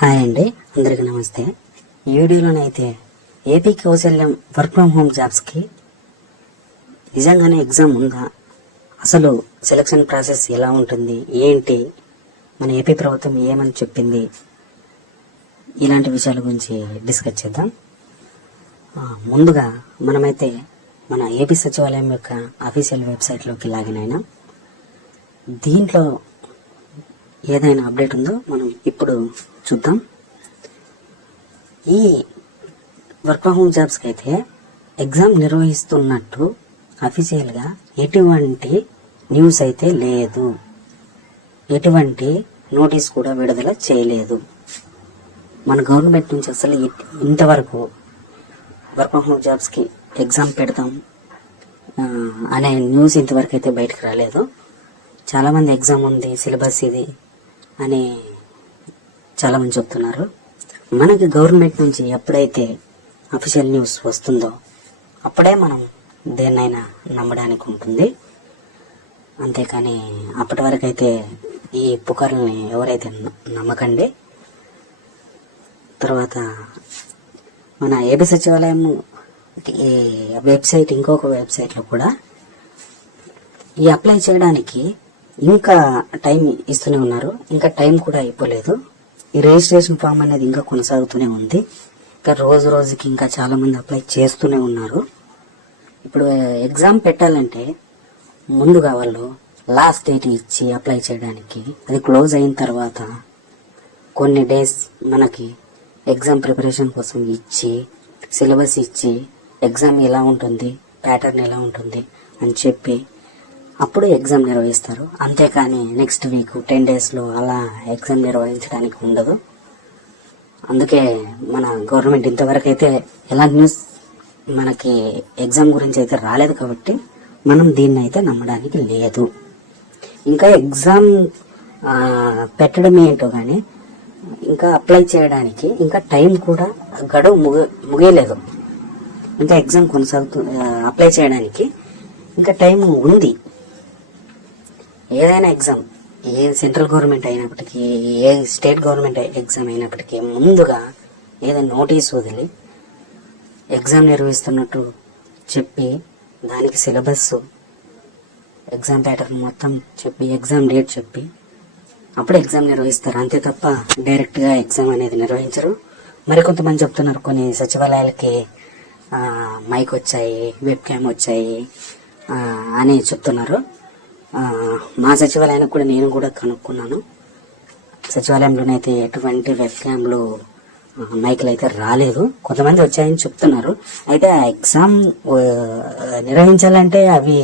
Hi అండి, అందరికీ నమస్తే. ఈ వీడియోలోనైతే ఏపీ కౌశల్యం వర్క్ ఫ్రమ్ హోమ్ జాబ్స్కి నిజంగానే ఎగ్జామ్ ఉందా, అసలు సెలక్షన్ ప్రాసెస్ ఎలా ఉంటుంది, ఏంటి, మన ఏపీ ప్రభుత్వం ఏమని చెప్పింది, ఇలాంటి విషయాల గురించి డిస్కస్ చేద్దాం. ముందుగా మనమైతే మన ఏపీ సచివాలయం యొక్క అఫీషియల్ వెబ్సైట్లోకి లాగిన్ అయినాం. దీంట్లో ఏదైనా అప్డేట్ ఉందో మనం ఇప్పుడు చూద్దాం. ఈ వర్క్ ఫ్రమ్ హోమ్ జాబ్స్కి అయితే ఎగ్జామ్ నిర్వహిస్తున్నట్టు అఫీషియల్గా ఎటువంటి న్యూస్ అయితే లేదు, ఎటువంటి నోటీస్ కూడా విడుదల చేయలేదు. మన గవర్నమెంట్ నుంచి అసలు ఇంతవరకు వర్క్ ఫ్రమ్ హోమ్ జాబ్స్కి ఎగ్జామ్ పెడతాం అనే న్యూస్ ఇంతవరకు అయితే బయటకు రాలేదు. చాలామంది ఎగ్జామ్ ఉంది, సిలబస్ ఇది అని చాలామంది చెప్తున్నారు. మనకి గవర్నమెంట్ నుంచి ఎప్పుడైతే అఫీషియల్ న్యూస్ వస్తుందో అప్పుడే మనం దేన్నైనా నమ్మడానికి ఉంటుంది. అంతేకాని అప్పటి వరకు అయితే ఈ పుకార్లని ఎవరైతే నమ్మకండి. తర్వాత మన ఏపీ సచివాలయం ఈ వెబ్సైట్, ఇంకొక వెబ్సైట్లో కూడా ఈ అప్లై చేయడానికి ఇంకా టైం ఇస్తూనే ఉన్నారు. ఇంకా టైం కూడా అయిపోలేదు. ఈ రిజిస్ట్రేషన్ ఫామ్ అనేది ఇంకా కొనసాగుతూనే ఉంది. ఇంకా రోజు రోజుకి ఇంకా చాలా మంది అప్లై చేస్తూనే ఉన్నారు. ఇప్పుడు ఎగ్జామ్ పెట్టాలంటే ముందుగా వాళ్ళు లాస్ట్ డేట్ ఇచ్చి అప్లై చేయడానికి, అది క్లోజ్ అయిన తర్వాత కొన్ని డేస్ మనకి ఎగ్జామ్ ప్రిపరేషన్ కోసం ఇచ్చి, సిలబస్ ఇచ్చి, ఎగ్జామ్ ఎలా ఉంటుంది, ప్యాటర్న్ ఎలా ఉంటుంది అని చెప్పి అప్పుడు ఎగ్జామ్ నిర్వహిస్తారు. అంతేకాని నెక్స్ట్ వీక్ 10 daysలో అలా ఎగ్జామ్ నిర్వహించడానికి ఉండదు. అందుకే మన గవర్నమెంట్ ఇంతవరకు అయితే ఎలాంటి న్యూస్ మనకి ఎగ్జామ్ గురించి అయితే రాలేదు. కాబట్టి మనం దీన్ని అయితే నమ్మడానికి లేదు. ఇంకా ఎగ్జామ్ పెట్టడం ఏంటో కానీ ఇంకా అప్లై చేయడానికి ఇంకా టైం కూడా గడువు ముగియలేదు. ఇంకా ఎగ్జామ్ అప్లై చేయడానికి ఇంకా టైం ఉంది. ఏదైనా ఎగ్జామ్, ఏ సెంట్రల్ గవర్నమెంట్ అయినప్పటికీ, ఏ స్టేట్ గవర్నమెంట్ ఎగ్జామ్ అయినప్పటికీ ముందుగా ఏదైనా నోటీస్ వదిలి ఎగ్జామ్ నిర్వహిస్తున్నట్టు చెప్పి, దానికి సిలబస్, ఎగ్జామ్ ప్యాటర్న్ మొత్తం చెప్పి, ఎగ్జామ్ డేట్ చెప్పి అప్పుడు ఎగ్జామ్ నిర్వహిస్తారు. అంతే తప్ప డైరెక్ట్గా ఎగ్జామ్ అనేది నిర్వహించరు. మరికొంతమంది చెప్తున్నారు కొన్ని సచివాలయాలకి మైక్ వచ్చాయి, వెబ్ క్యామ్ వచ్చాయి అని చెప్తున్నారు. మా సచివాలయానికి కూడా నేను కూడా కనుక్కున్నాను. సచివాలయంలోనైతే ఎటువంటి వెబ్ క్యామ్లు, మైకులు అయితే రాలేదు. కొంతమంది వచ్చాయని చెప్తున్నారు. అయితే ఆ ఎగ్జామ్ నిర్వహించాలంటే అవి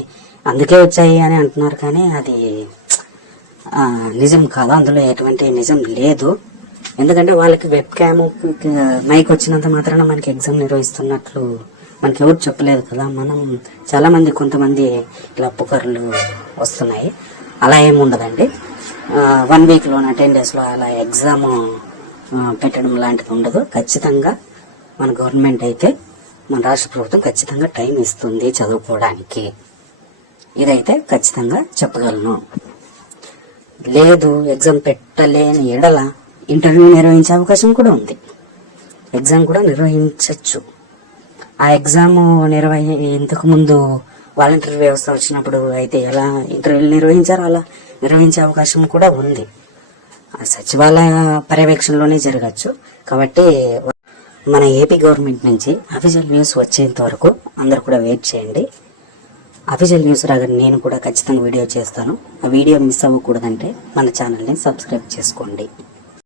అందుకే వచ్చాయి అని అంటున్నారు. కానీ అది నిజం కాదు, అందులో ఎటువంటి నిజం లేదు. ఎందుకంటే వాళ్ళకి వెబ్ క్యామ్, మైక్ వచ్చినంత మాత్రాన మనకి ఎగ్జామ్ నిర్వహిస్తున్నట్లు మనకి ఎవరు చెప్పలేదు కదా. మనం చాలా మంది, కొంతమంది ఇలా పుకార్లు వస్తున్నాయి. అలా ఏమి ఉండదండి. 1 weekలోన 10 daysలో అలా ఎగ్జామ్ పెట్టడం లాంటిది ఉండదు. ఖచ్చితంగా మన గవర్నమెంట్ అయితే, మన రాష్ట్ర ప్రభుత్వం ఖచ్చితంగా టైం ఇస్తుంది చదువుకోవడానికి. ఇదైతే ఖచ్చితంగా చెప్పగలను. లేదు, ఎగ్జామ్ పెట్టలేని ఎడల ఇంటర్వ్యూ నిర్వహించే అవకాశం కూడా ఉంది. ఎగ్జామ్ కూడా నిర్వహించవచ్చు. ఆ ఎగ్జామ్ ఇంతకు ముందు వాలంటీర్ వ్యవస్థ వచ్చినప్పుడు అయితే ఎలా ఇంటర్వ్యూలు నిర్వహించారో అలా నిర్వహించే అవకాశం కూడా ఉంది. సచివాలయ పర్యవేక్షణలోనే జరగచ్చు. కాబట్టి మన ఏపీ గవర్నమెంట్ నుంచి అఫీషియల్ న్యూస్ వచ్చేంత వరకు అందరూ కూడా వెయిట్ చేయండి. అఫీషియల్ న్యూస్ రాగానే నేను కూడా ఖచ్చితంగా వీడియో చేస్తాను. ఆ వీడియో మిస్ అవ్వకూడదంటే మన ఛానల్ని సబ్స్క్రైబ్ చేసుకోండి.